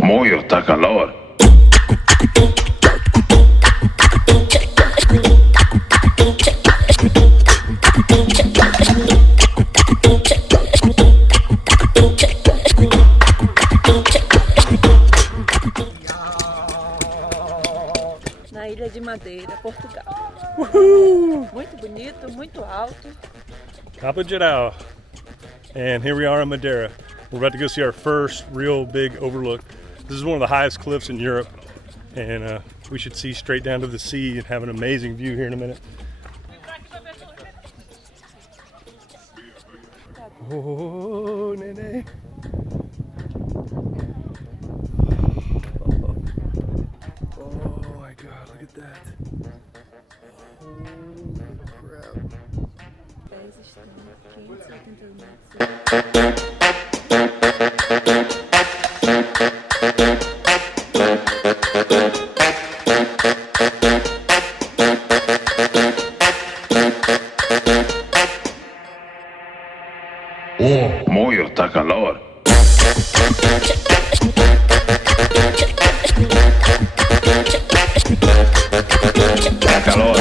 Moyo, está calor. Na ilha de Madeira, Portugal. Muito bonito, muito alto. Cabo Geral. And here we are in Madeira. We're about to go see our first real big overlook. This is one of the highest cliffs in Europe, and we should see straight down to the sea and have an amazing view here in a minute. Oh, Nene. Oh my God, look at that. Holy crap. Moyo, está calor. Está calor.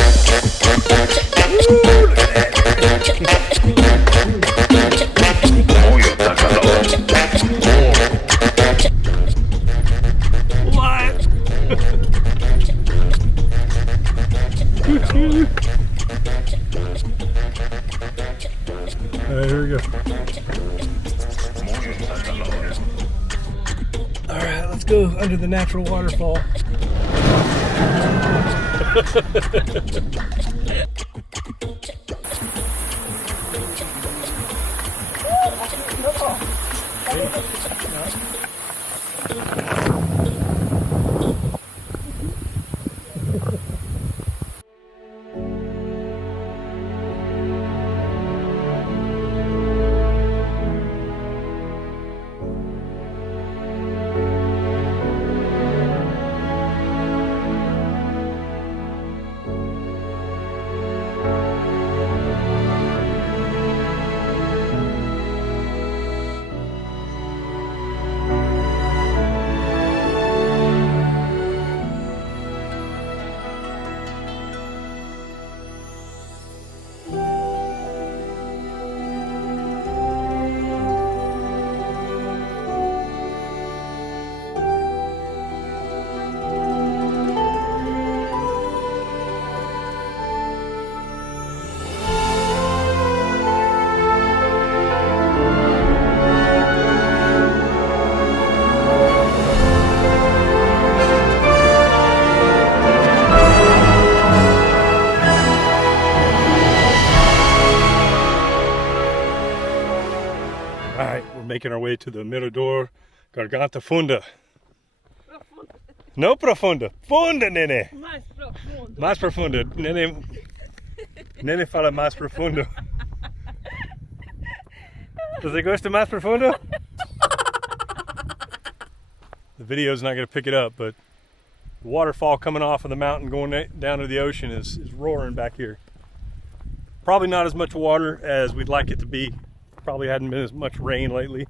Moyo, está calor. What? Alright, here we go. Alright, let's go under the natural waterfall. Alright, we're making our way to the Mirador Garganta Funda. No profunda. Funda, Nene. Mais profundo. Mais profunda. Nene fala mais profundo. Você gosta mais profundo? The video's not going to pick it up, but the waterfall coming off of the mountain going down to the ocean is roaring back here. Probably not as much water as we'd like it to be. Probably hadn't been as much rain lately,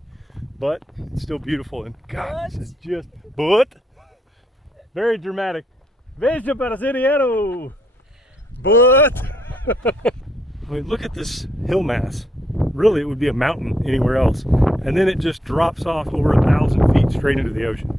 but it's still beautiful. And God, this is just, but very dramatic. Veja brasileiro, but I mean, look at this hill mass. Really, it would be a mountain anywhere else, and then it just drops off over 1,000 feet straight into the ocean.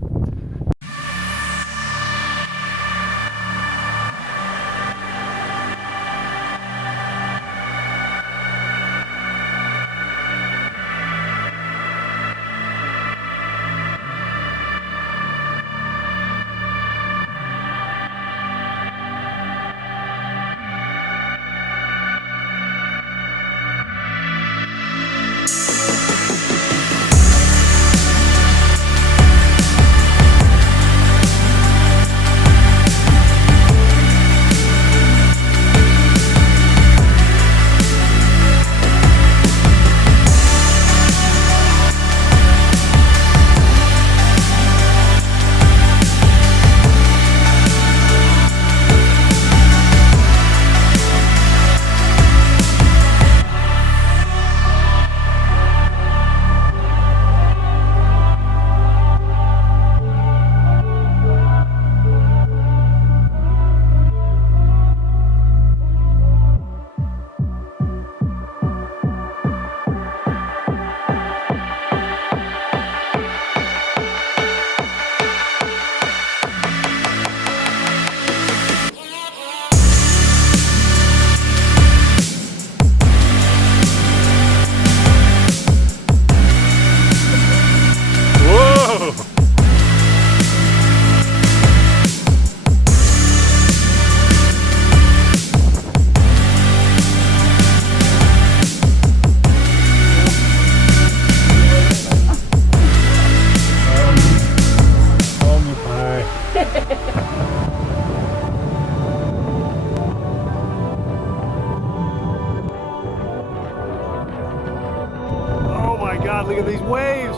Oh my God, look at these waves.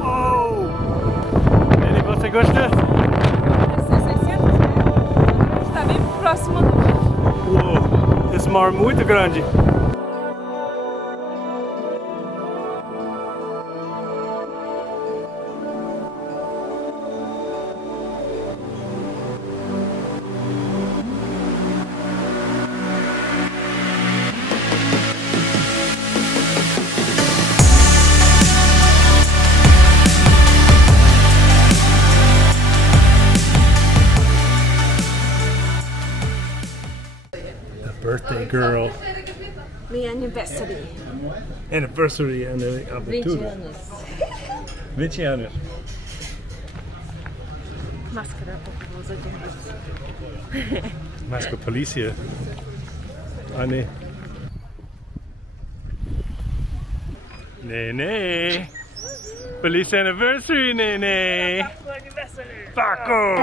Whoa. Ele, você gosta? Esse é 600 metros. Está bem próximo do mar. Uou, esse mar é muito grande. Birthday girl. Meu aniversário. Anniversary and 20 aventura. anos. 20 anos. Máscara populosa de Deus. Mais com a polícia. Anne. Nene. Feliz anniversary, Nene. Paco.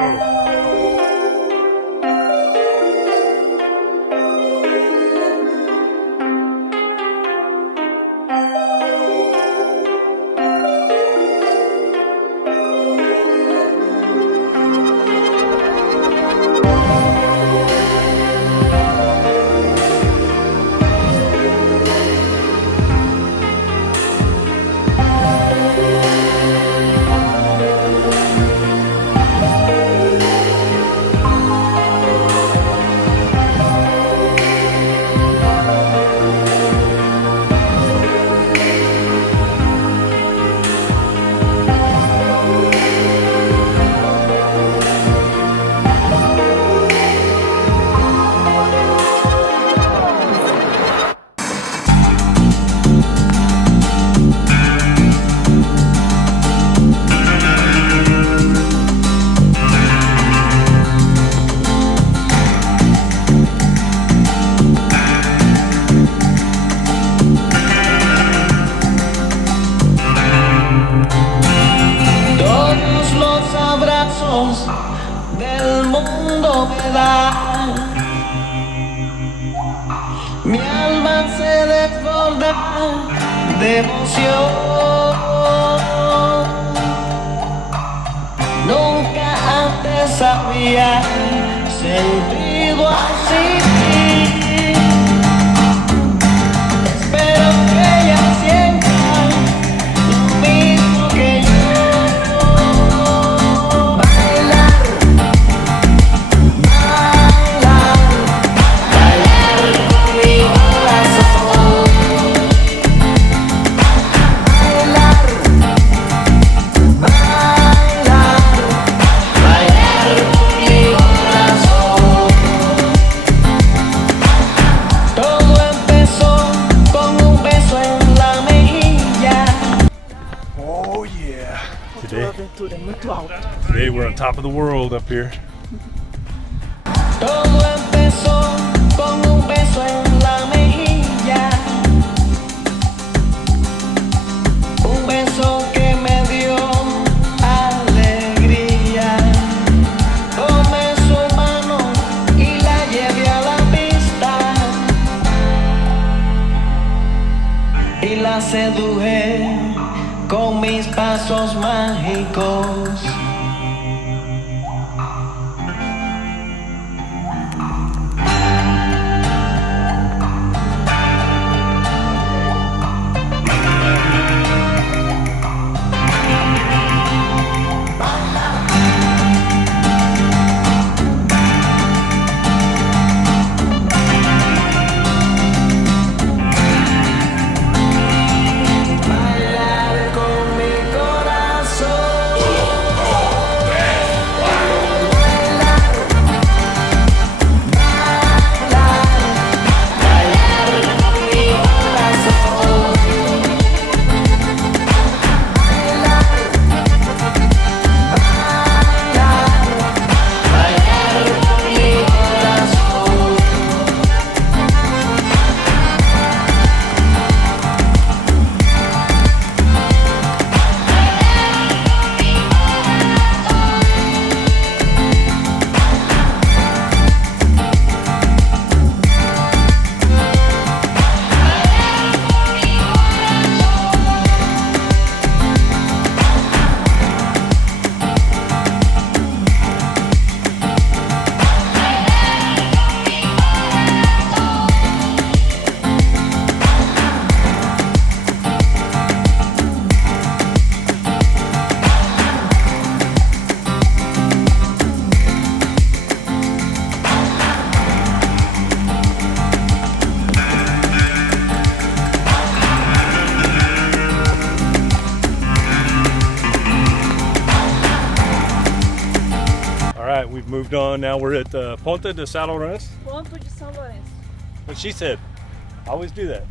del mundo me da. Mi alma se desborda de emoción. Nunca antes había sentido así. Espero que ella sienta lo mismo que yo. Today we're on top of the world up here. Todo empezó con un beso en la mejilla. Un beso que me dio alegría. Tomé su mano y la llevé a la pista. Y la seduje con mis pasos mágicos. Bailar con mi corazón. right, we've moved on. Now we're at Ponta de São Lourenço. Ponto de São Lourenço. What she said. I always do that.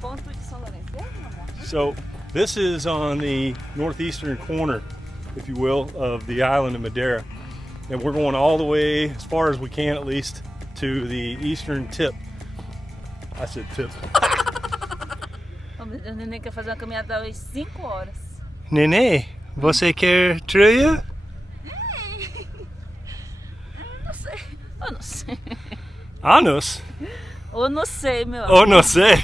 Ponto de São Lourenço. Yeah, amor. So this is on the northeastern corner, if you will, of the island of Madeira. And we're going all the way, as far as we can at least, to the eastern tip. I said tip. O neném quer fazer uma caminhada de 5 horas. Nenê, você quer trilha? Não sei. Eu não sei. Anos? Ou não sei, meu Oh, não sei.